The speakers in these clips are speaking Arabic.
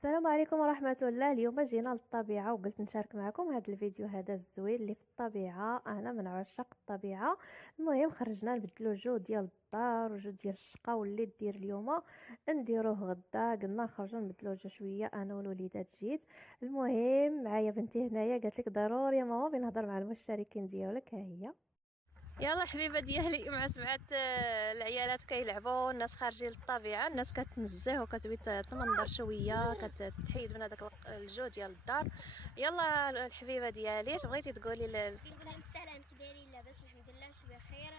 السلام عليكم ورحمة الله. اليوم جينا للطبيعة وقلت نشارك معكم هذا الفيديو هذا الزوين اللي في الطبيعة. انا من عشاق الطبيعة. المهم خرجنا نبدلو جو ديال الدار وجو ديال الشقة واللي دير اليوم نديروه غدا. قلنا نخرجوا نبدلو جو شوية انا والوليدات. جيت المهم معايا بنتي هنايا، قالت لك ضروري يا ماما بغي نهضر مع المشتركين ديالك. ها هي يلا حبيبه ديالي مع سبعه العيالات كيلعبوا، الناس خارجين للطبيعه، الناس كتنزه وكتبي تمنظر شويه، كتحيد من هذاك الجو ديال الدار. يلا الحبيبه ديالي اش بغيتي تقولي كنقول لهم السلام، كي دايرين؟ لاباس الحمد لله، واش بخير؟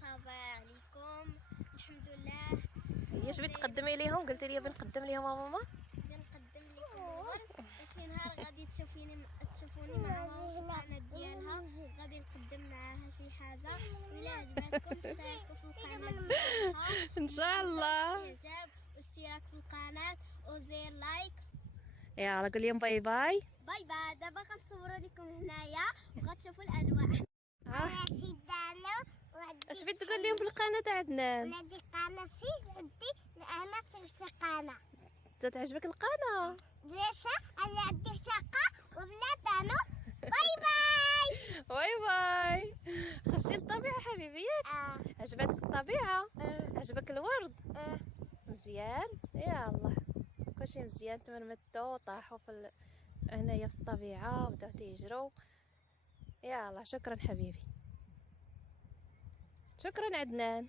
صافا عليكم الحمد لله. هي اش بغيتي تقدمي ليهم؟ قلتي لي بنقدم ليهم ماما. نقدم لكم الورد. شي نهار غادي تشوفوني مع ماما في القناه ديالها، غادي نقدم معاها شي حاجه. وإلا عجباتكم اشتركوا في القناه ديالها ان شاء الله. اعجاب واشتراك في القناه وزير لايك. يلا قول لهم باي باي. باي باي. دابا غنصوروا لكم هنايا وغتشوفوا الاجواء. اش بغيتي تقول لهم في القناه تاع عدنان؟ نادي قناه سي انا سير قناه تعجبك القناه؟ ليش انا عندي شقه وبنات انا. باي باي. باي باي. خرجتي للطبيعه حبيبي؟ عجبتك الطبيعه؟ عجبك الورد؟ مزيان. يا الله كلشي مزيان. تمرمدوا طاحوا هنايا في الطبيعه وبداو تيجروا. يا الله شكرا حبيبي، شكرا عدنان.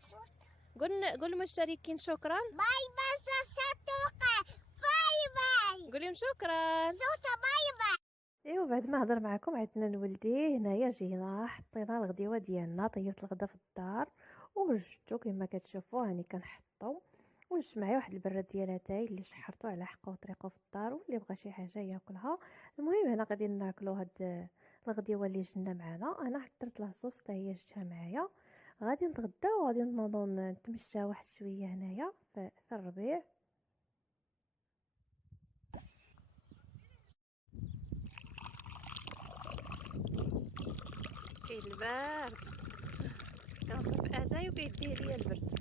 قول للمشتركين شكرا. باي باي صوتوقع. باي باي. قول لهم شكرا. صوتا باي باي. ايوا بعد ما هضر معكم عندنا ولدي هنايا، جينا حطينا الغديوه ديالنا، طيبت الغدا في الدار ووجدتو كما كتشوفوا. هاني كنحطو وجدت معايا واحد البراد ديال اتاي اللي شحرته على حقه وطريقه في الدار، واللي بغى شي حاجه ياكلها. المهم هنا غادي ناكلو هاد الغديوه اللي جبنا معنا. انا حضرت لها صوص حتى هي جبتها معايا. غادي نتغداو وغادي نوضو نتمشى واحد شويه هنايا في الربيع. كاين البرد، كنضرب اتاي وكيديه ليا البرد.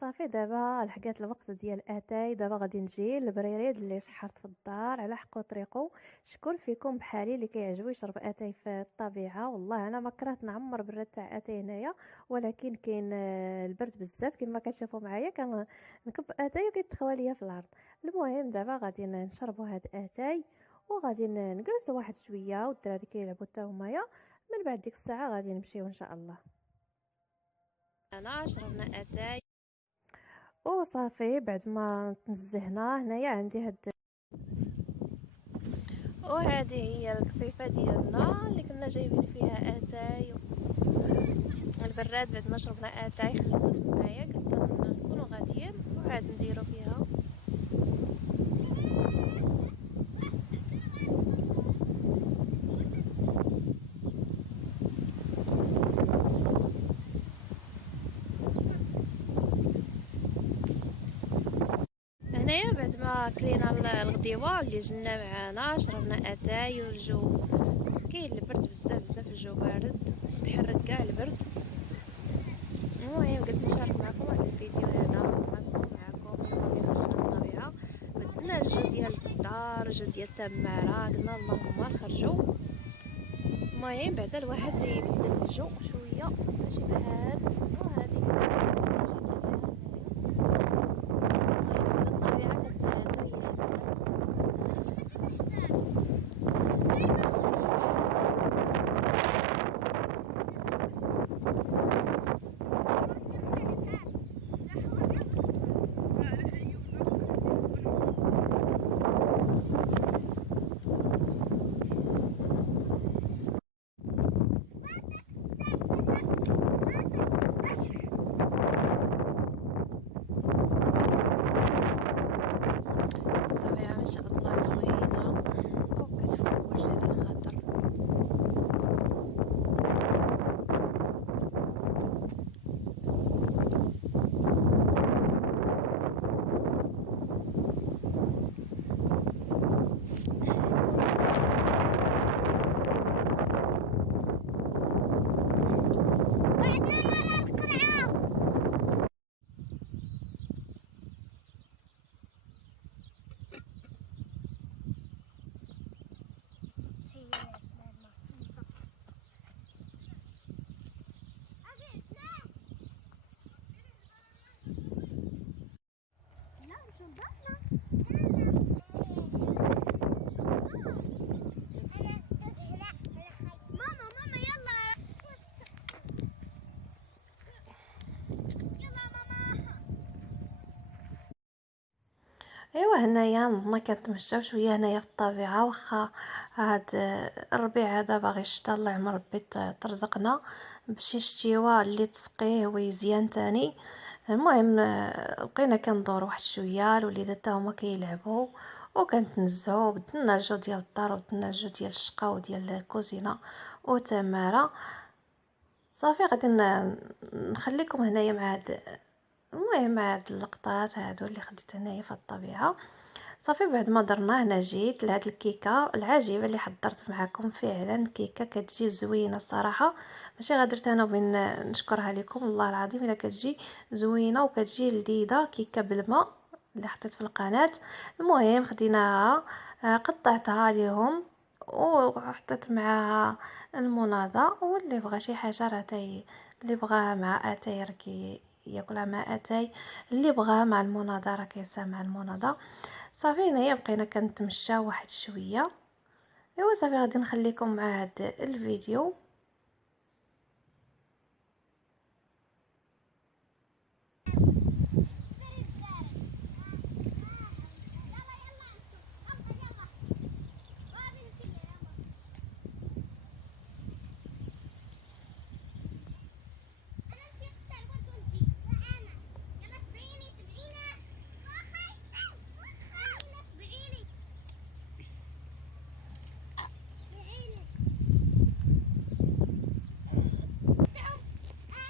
صافي دابا لحقات الوقت ديال اتاي. دابا غادي نجي للبريريد اللي شحرت في الدار على حقو طريقو. شكون فيكم بحالي اللي كيعجبو يشرب اتاي في الطبيعه؟ والله انا ما كرهت نعمر براد تاع اتاي هنايا، ولكن كاين البرد بزاف كما كتشوفوا معايا. كنكب اتاي وكيتخوى ليا في الارض. المهم دابا غادي نشربوا هاد اتاي وغادي نجلسوا واحد شويه والدراري كيلعبوا حتى همايا. من بعد ديك الساعه غادي نمشيو ان شاء الله. انا شربنا اتاي وصافي بعد ما تنزهنا. هنايا عندي هاد وهذه هي الكفيفه ديالنا اللي كنا جايبين فيها اتاي. البراد بعد ما شربنا اتاي خليته معايا، قلت نكونوا غاديين وعاد نديرو فيها. هنايا بعد ما كلينا الغديوه اللي جبنا معانا شربنا اتاي والجو كاين البرد بزاف الجو بارد تحرك كاع البرد. المهم قلت نشارك معكم هذا الفيديو هذا ونتواصل معكم. غادي خرجنا للطبيعه، بدلنا الجو ديال الدار الجو ديال التماره، قلنا اللهم نخرجوا. المهم بعدا الواحد يبدل الجو شويه ماشي بحال وهذه ايوا هنايا نضنا كنتمشاو شويه هنايا في الطبيعه، واخا هاد الربيع هذا باغي الشتا الله يعمر ربي ترزقنا بشي شتيوه اللي تسقيه ويزيان تاني. المهم بقينا كندور واحد شويه، الوليدات تا هما كيلعبوا وكنتنزهوا، بدلنا الجو ديال الدار وبدلنا الجو ديال الشقه وديال الكوزينه وتماره. صافي غادي نخليكم هنايا مع هاد، المهم هاد اللقطات هادو اللي خديت هنايا في الطبيعه. صافي بعد ما درنا هنا جيت لهاد الكيكه العجيبه اللي حضرت معكم. فعلا كيكه كتجي زوينه الصراحه، ماشي غير درت انا وبين نشكرها لكم والله العظيم الا كتجي زوينه وكتجي لذيذه. كيكه بالماء اللي حطيت في القناه. المهم خديناها قطعتها ليهم وحطيت معاها المناضه، واللي بغى شي حاجه راه اللي بغاها مع اتاي راه ياكلها مع اتاي، اللي بغاها مع المناضه راه كيسا مع المناضه. صافي هنايا بقينا كنتمشى واحد شويه. ايوا صافي غادي نخليكم مع هذا الفيديو.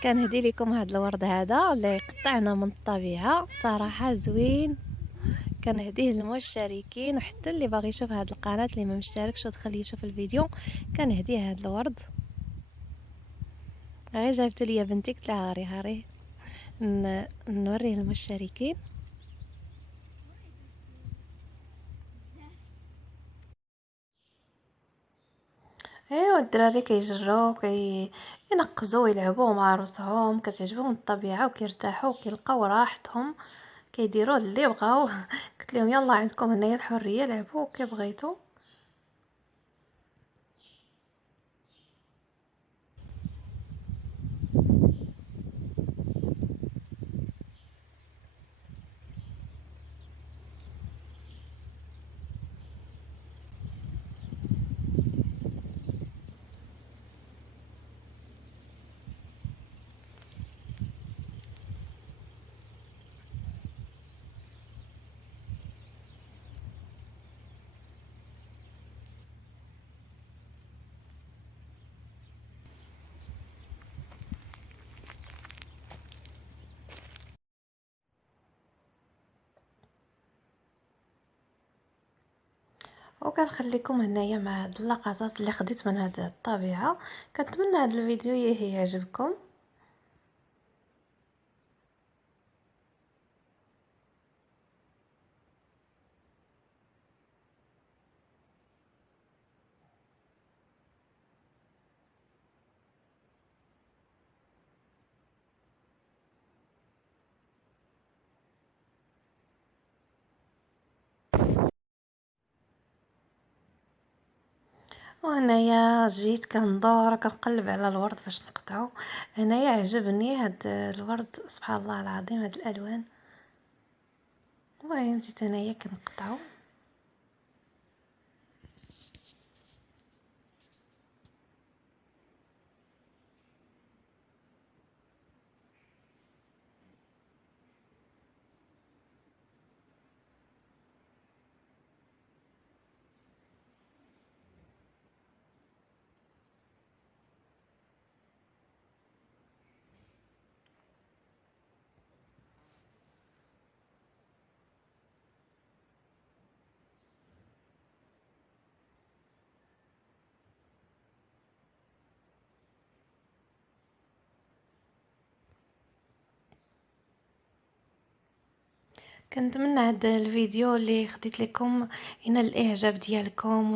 كنهدي لكم هذا الورد هذا اللي قطعنا من الطبيعه، صراحه زوين. كنهديه للمشتركين وحتى اللي باغي يشوف هذه القناه اللي ما مشتركش ودخل يشوف الفيديو، كنهديه هذا الورد. غير جابت لي بنتي قلت لها هاري نوريه للمشتركين. ايوا الدراري كيجروا ينقزوا ويلعبوا مع روسهم، كتعجبهم الطبيعه وكيرتاحوا وكيلقاو راحتهم، كيديروا اللي بغاو. قلت لهم يلا عندكم هنايا الحريه، لعبوا كيف بغيتوا. وكنخليكم هنايا مع هاد اللقطات اللي خديت من هاد الطبيعه. كنتمنى هاد الفيديو يعجبكم. وهنايا جيت كندور كنقلب على الورد باش نقطعو. هنايا عجبني هاد الورد سبحان الله العظيم، هاد الالوان. المهم جيت هنايا كنقطعو. كنتمنى هذا الفيديو اللي خديت لكم ينال الاعجاب ديالكم.